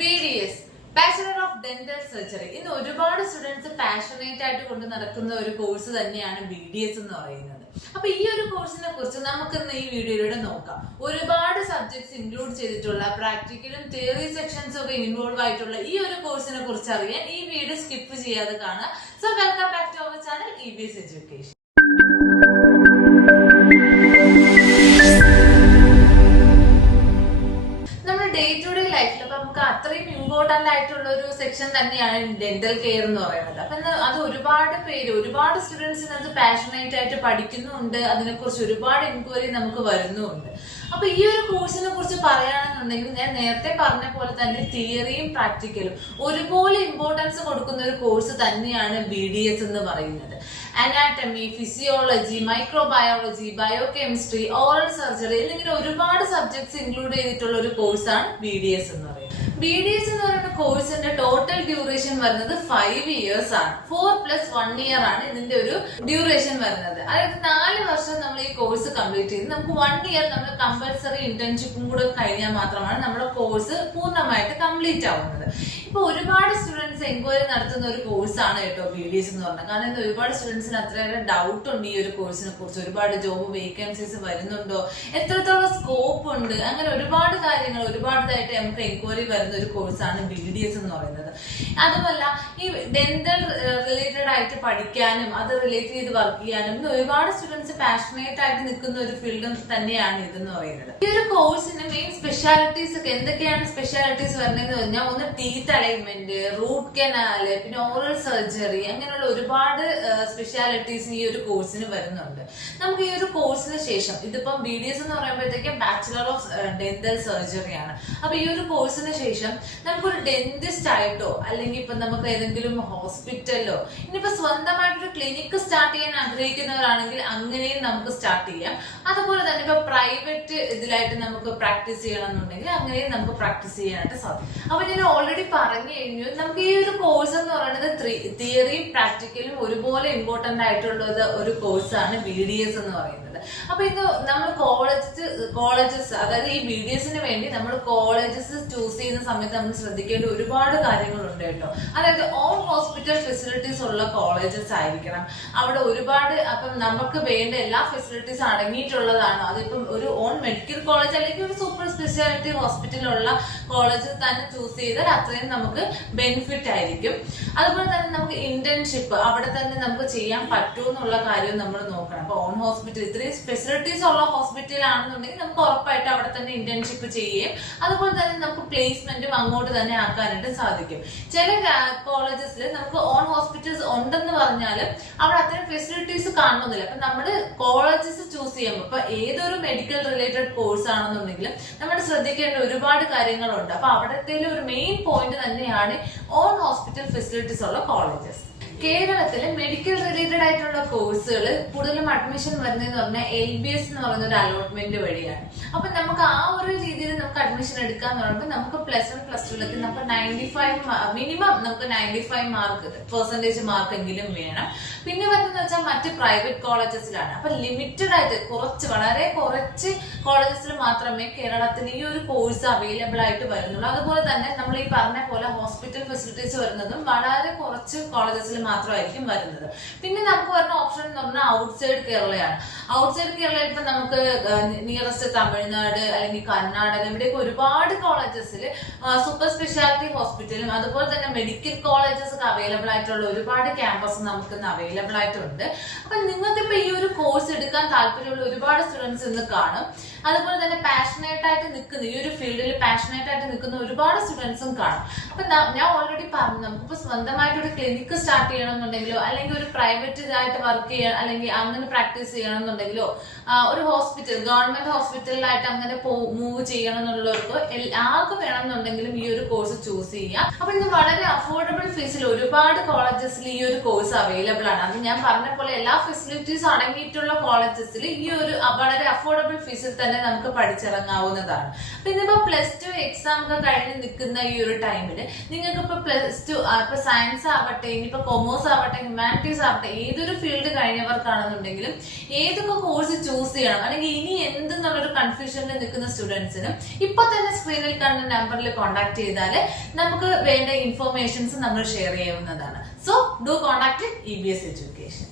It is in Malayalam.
B D S bachelor of dental surgery ഇന്ന് ഒരുപാട് സ്റ്റുഡൻസ് പാഷനേറ്റ് ആയിട്ട് കൊണ്ട് നടക്കുന്ന ഒരു കോഴ്സ് തന്നെയാണ് ബി ഡി എസ് എന്ന് പറയുന്നത്. അപ്പൊ ഈ ഒരു കോഴ്സിനെ കുറിച്ച് നമുക്ക് ഇന്ന് ഈ വീഡിയോയിലൂടെ നോക്കാം. ഒരുപാട് സബ്ജക്ട്സ് ഇൻക്ലൂഡ് ചെയ്തിട്ടുള്ള പ്രാക്ടിക്കലും തിയറി സെക്ഷൻസും ഒക്കെ ഇൻവോൾവ് ആയിട്ടുള്ള ഈ ഒരു കോഴ്സിനെ കുറിച്ച് അറിയാൻ ഈ വീഡിയോ സ്കിപ്പ് ചെയ്യാതെ കാണുക so welcome back to our channel E B S education നമ്മുടെ ഡേ ടു ഡേ ലൈഫിൽ നമുക്ക് അത്രയും ഇമ്പോർട്ടന്റ് ആയിട്ടുള്ള ഒരു സെക്ഷൻ തന്നെയാണ് ഡെന്റൽ കെയർ എന്ന് പറയുന്നത്. അപ്പൊ അത് ഒരുപാട് പേര് ഒരുപാട് സ്റ്റുഡൻസിന് അത് പാഷനേറ്റ് ആയിട്ട് പഠിക്കുന്നുണ്ട്. അതിനെക്കുറിച്ച് ഒരുപാട് എൻക്വയറി നമുക്ക് വരുന്നുണ്ട്. അപ്പൊ ഈ ഒരു കോഴ്സിനെ കുറിച്ച് പറയുകയാണെന്നുണ്ടെങ്കിൽ ഞാൻ നേരത്തെ പറഞ്ഞ പോലെ തന്നെ തിയറിയും പ്രാക്ടിക്കലും ഒരുപോലെ ഇമ്പോർട്ടൻസ് കൊടുക്കുന്ന ഒരു കോഴ്സ് തന്നെയാണ് ബി ഡി എസ് എന്ന് പറയുന്നത്. Anatomy physiology microbiology biochemistry oral surgery എന്നിങ്ങനെ ഒരുപാട് സബ്ജക്ട്സ് ഇൻക്ലൂഡ് ചെയ്തിട്ടുള്ള ഒരു കോഴ്സാണ് ബി ഡി എസ് എന്ന് പറയുന്നത്. ബി ഡി എസ് എന്ന് പറയുന്ന കോഴ്സിന്റെ ടോട്ടൽ ഡ്യൂറേഷൻ വരുന്നത് ഫൈവ് ഇയേഴ്സ് ആണ്. ഫോർ പ്ലസ് വൺ ഇയർ ആണ് ഇതിന്റെ ഒരു ഡ്യൂറേഷൻ വരുന്നത്. അതായത് നാല് വർഷം നമ്മൾ ഈ കോഴ്സ് കംപ്ലീറ്റ് ചെയ്ത് നമുക്ക് വൺ ഇയർ നമ്മൾ കമ്പൽസറി ഇന്റേൺഷിപ്പും കൂടെ കഴിഞ്ഞാൽ മാത്രമാണ് നമ്മുടെ കോഴ്സ് പൂർണമായിട്ട് കംപ്ലീറ്റ് ആവുന്നത്. ഇപ്പൊ ഒരുപാട് സ്റ്റുഡൻസ് എൻക്വയറി നടത്തുന്ന ഒരു കോഴ്സാണ് കേട്ടോ ബി ഡി എസ് എന്ന് പറഞ്ഞത്. കാരണം എന്താ ഒരുപാട് സ്റ്റുഡൻസിന് അത്രയേറെ ഡൗട്ട് ഉണ്ട് ഈ ഒരു കോഴ്സിനെ കുറിച്ച്. ഒരുപാട് ജോബ് വേക്കൻസീസ് വരുന്നുണ്ടോ? എത്രത്തോളം സ്കോപ്പ് ഉണ്ട്? അങ്ങനെ ഒരുപാട് കാര്യങ്ങൾ ഒരുപാടായിട്ട് നമുക്ക് എൻക്വയറി വരുന്ന ഒരു കോഴ്സാണ് ബി ഡി എസ് എന്ന് പറയുന്നത്. അതുമല്ല ഈ ഡെന്റൽ റിലേറ്റഡ് ആയിട്ട് പഠിക്കാനും അത് റിലേറ്റ് ചെയ്ത് വർക്ക് ചെയ്യാനും ഒരുപാട് സ്റ്റുഡൻസ് പാഷനേറ്റ് ആയിട്ട് നിൽക്കുന്ന ഒരു ഫീൽഡ് തന്നെയാണ് ഇതെന്ന് പറയുന്നത്. ഈ ഒരു കോഴ്സിന് മെയിൻ സ്പെഷ്യാലിറ്റീസ് ഒക്കെ എന്തൊക്കെയാണ് സ്പെഷ്യാലിറ്റീസ് വരുന്നതെന്ന് പറഞ്ഞാൽ ഒന്ന് ടീത്ത് അലൈൻമെന്റ് റൂട്ട് കനാല് പിന്നെ ഓറൽ സർജറി അങ്ങനെയുള്ള ഒരുപാട് സ്പെഷ്യാലിറ്റീസ് ഈ ഒരു കോഴ്സിന് വരുന്നുണ്ട്. നമുക്ക് ഈ ഒരു കോഴ്സിന് ശേഷം. ഇതിപ്പം ബി ഡി എസ് എന്ന് പറയുമ്പോഴത്തേക്കും ബാച്ചുലർ ഓഫ് ഡെന്റൽ സർജറി ആണ്. അപ്പൊ ഈ ഒരു കോഴ്സിന് ശേഷം നമുക്കൊരു ഡെന്റിസ്റ്റ് ആയിട്ടോ അല്ലെങ്കിൽ ഇപ്പൊ നമുക്ക് ഏതെങ്കിലും ഹോസ്പിറ്റലിലോ ഇനിയിപ്പോ സ്വന്തമായിട്ടൊരു ക്ലിനിക്ക് സ്റ്റാർട്ട് ചെയ്യാൻ ആഗ്രഹിക്കുന്നവരാണെങ്കിൽ അങ്ങനെയും നമുക്ക് സ്റ്റാർട്ട് ചെയ്യാം. അതുപോലെ തന്നെ ഇപ്പൊ പ്രൈവറ്റ് ഇതിലായിട്ട് നമുക്ക് പ്രാക്ടീസ് ചെയ്യണമെന്നുണ്ടെങ്കിൽ അങ്ങനെയും നമുക്ക് പ്രാക്ടീസ് ചെയ്യാനായിട്ട് സാധിക്കും. അപ്പൊ ഞാൻ ഓൾറെഡി പറഞ്ഞു കഴിഞ്ഞു നമുക്ക് ഈ ഒരു കോഴ്സ് എന്ന് പറയുന്നത് തിയറിയും പ്രാക്ടിക്കലും ഒരുപോലെ ഇമ്പോർട്ടന്റ് ആയിട്ടുള്ളത് ഒരു കോഴ്സാണ് ബി ഡി എസ് എന്ന് പറയുന്നത്. അപ്പൊ ഇത് നമ്മൾ കോളേജ് കോളേജസ് അതായത് ഈ എസിന് വേണ്ടി നമ്മൾ കോളേജസ് ചൂസ് ചെയ്യുന്ന സമയത്ത് നമ്മൾ ശ്രദ്ധിക്കേണ്ട ഒരുപാട് കാര്യങ്ങളുണ്ട് കേട്ടോ. അതായത് ഓൺ ഹോസ്പിറ്റൽ ഫെസിലിറ്റീസ് ഉള്ള കോളേജസ് ആയിരിക്കണം. അവിടെ ഒരുപാട് അപ്പം നമുക്ക് വേണ്ട എല്ലാ ഫെസിലിറ്റീസ് അടങ്ങിയിട്ടുള്ളതാണ്. അതിപ്പം ഒരു ഓൺ മെഡിക്കൽ കോളേജ് അല്ലെങ്കിൽ ഒരു സൂപ്പർ സ്പെഷ്യാലിറ്റി ഹോസ്പിറ്റലുള്ള കോളേജ് തന്നെ ചൂസ് ചെയ്താൽ അത്രയും നമുക്ക് ബെനിഫിറ്റ് ആയിരിക്കും. അതുപോലെ തന്നെ നമുക്ക് ഇന്റേൺഷിപ്പ് അവിടെ തന്നെ നമുക്ക് ചെയ്യാൻ പറ്റുമെന്നുള്ള കാര്യം നമ്മൾ നോക്കണം. അപ്പൊ ഓൺ ഹോസ്പിറ്റൽ ഇത്രയും ഫെസിലിറ്റീസ് ഉള്ള ഹോസ്പിറ്റൽ ആണെന്നുണ്ടെങ്കിൽ നമുക്ക് ഉറപ്പായിട്ട് അവിടെ തന്നെ ഇന്റേൺഷിപ്പ് ചെയ്യുകയും അതുപോലെ തന്നെ നമുക്ക് പ്ലേസ്മെന്റും അങ്ങോട്ട് തന്നെ ആക്കാനായിട്ട് സാധിക്കും. ചില കോളേജസിൽ നമുക്ക് ഓൺ ഹോസ്പിറ്റൽസ് ഉണ്ടെന്ന് പറഞ്ഞാൽ അവിടെ അത്തരം ഫെസിലിറ്റീസ് കാണുന്നില്ല അപ്പൊ നമ്മൾ കോളേജസ് ചൂസ് ചെയ്യുമ്പോൾ ഇപ്പൊ ഏതൊരു മെഡിക്കൽ റിലേറ്റഡ് കോഴ്സ് ആണെന്നുണ്ടെങ്കിലും നമ്മൾ ശ്രദ്ധിക്കേണ്ട ഒരുപാട് കാര്യങ്ങളുണ്ട്. അപ്പൊ അവിടത്തെ ഒരു മെയിൻ പോയിന്റ് തന്നെയാണ് ഓൺ ഹോസ്പിറ്റൽ ഫെസിലിറ്റീസ് ഉള്ള കോളേജസ് കേരളത്തിലെ മെഡിക്കൽ റിലേറ്റഡ് ആയിട്ടുള്ള കോഴ്സുകൾ കൂടുതലും അഡ്മിഷൻ വരുന്നതെന്ന് പറഞ്ഞാൽ എൽ ബി എസ് എന്ന് പറയുന്ന ഒരു അലോട്ട്മെന്റ് വഴിയാണ്. അപ്പൊ നമുക്ക് ആ ഒരു രീതിയിൽ നമുക്ക് അഡ്മിഷൻ എടുക്കാന്ന് പറയുമ്പോൾ നമുക്ക് പ്ലസ് വൺ പ്ലസ് ടുവിലേക്ക് നമുക്ക് നയന്റി ഫൈവ് മിനിമം നമുക്ക് ninety five mark percentage mark എങ്കിലും വേണം. പിന്നെ വരുന്നത് വെച്ചാൽ മറ്റ് പ്രൈവറ്റ് കോളേജസിലാണ് അപ്പൊ ലിമിറ്റഡ് ആയിട്ട് കുറച്ച് വളരെ കുറച്ച് കോളേജസിൽ മാത്രമേ കേരളത്തിൽ ഈ ഒരു കോഴ്സ് അവൈലബിൾ ആയിട്ട് വരുന്നുള്ളൂ. അതുപോലെ തന്നെ നമ്മൾ ഈ പറഞ്ഞ പോലെ ഹോസ്പിറ്റൽ ഫെസിലിറ്റീസ് വരുന്നതും വളരെ കുറച്ച് കോളേജസിൽ മാത്രമായിരിക്കും വരുന്നത്. പിന്നെ നമുക്ക് വരുന്ന ഓപ്ഷൻ എന്ന് പറഞ്ഞാൽ ഔട്ട്സൈഡ് കേരളയാണ്. ഔട്ട്സൈഡ് കേരളയിൽ ഇപ്പം നമുക്ക് നിയറസ്റ്റ് തമിഴ്നാട് അല്ലെങ്കിൽ കർണാടക ഇവിടെയൊക്കെ ഒരുപാട് കോളേജസിൽ സൂപ്പർ സ്പെഷ്യാലിറ്റി ഹോസ്പിറ്റലും അതുപോലെ തന്നെ മെഡിക്കൽ കോളേജസ് ഒക്കെ അവൈലബിൾ ആയിട്ടുള്ള ഒരുപാട് ക്യാമ്പസ് നമുക്ക് ഇന്ന് അവൈലബിൾ ആയിട്ടുണ്ട്. അപ്പം നിങ്ങൾക്ക് ഇപ്പം ഈ ഒരു കോഴ്സ് എടുക്കാൻ താല്പര്യമുള്ള ഒരുപാട് സ്റ്റുഡൻസ് ഇന്ന് കാണും. അതുപോലെ തന്നെ പാഷനേറ്റ് ആയിട്ട് നിൽക്കുന്ന ഈ ഒരു ഫീൽഡിൽ പാഷനേറ്റ് ആയിട്ട് നിൽക്കുന്ന ഒരുപാട് സ്റ്റുഡൻസും കാണും. അപ്പൊ ഞാൻ ഓൾറെഡി പറഞ്ഞു നമുക്കിപ്പോ സ്വന്തമായിട്ട് ഒരു ക്ലിനിക്ക് സ്റ്റാർട്ട് ചെയ്യണം എന്നുണ്ടെങ്കിലോ അല്ലെങ്കിൽ ഒരു പ്രൈവറ്റ് ഇതായിട്ട് വർക്ക് ചെയ്യണം അല്ലെങ്കിൽ അങ്ങനെ പ്രാക്ടീസ് ചെയ്യണം എന്നുണ്ടെങ്കിലോ ഒരു ഹോസ്പിറ്റൽ ഗവൺമെന്റ് ഹോസ്പിറ്റലിലായിട്ട് അങ്ങനെ മൂവ് ചെയ്യണം എന്നുള്ളവർക്ക് എല്ലാവർക്കും വേണം എന്നുണ്ടെങ്കിലും ഈ ഒരു കോഴ്സ് ചൂസ് ചെയ്യാം. അപ്പൊ ഇത് വളരെ അഫോർഡബിൾ ഫീസിൽ ഒരുപാട് കോളേജസിൽ ഈ ഒരു കോഴ്സ് അവൈലബിൾ ആണ്. അത് ഞാൻ പറഞ്ഞ പോലെ എല്ലാ ഫെസിലിറ്റീസ് അടങ്ങിയിട്ടുള്ള കോളേജസിൽ ഈ ഒരു വളരെ അഫോർഡബിൾ ഫീസിൽ തന്നെ തന്നെ നമുക്ക് പഠിച്ചിറങ്ങാവുന്നതാണ്. പിന്നെ ഇപ്പൊ പ്ലസ് ടു എക്സാം ഒക്കെ കഴിഞ്ഞ് നിൽക്കുന്ന ഈ ഒരു ടൈമിൽ നിങ്ങൾക്ക് ഇപ്പൊ പ്ലസ് ടു ഇപ്പൊ സയൻസ് ആവട്ടെ ഇനിയിപ്പോ കൊമേഴ്സ് ആവട്ടെ ഹ്യൂമാനിറ്റീസ് ആവട്ടെ ഏതൊരു ഫീൽഡ് കഴിഞ്ഞവർക്കാണെന്നുണ്ടെങ്കിലും ഏതൊക്കെ കോഴ്സ് ചൂസ് ചെയ്യണം അല്ലെങ്കിൽ ഇനി എന്തെന്നുള്ളൊരു കൺഫ്യൂഷനിൽ നിൽക്കുന്ന സ്റ്റുഡൻസിനും ഇപ്പൊ തന്നെ സ്ക്രീനിൽ കാണുന്ന നമ്പറിൽ കോൺടാക്ട് ചെയ്താൽ നമുക്ക് വേണ്ട ഇൻഫോർമേഷൻസ് നമ്മൾ ഷെയർ ചെയ്യാവുന്നതാണ്. So do contact E B S education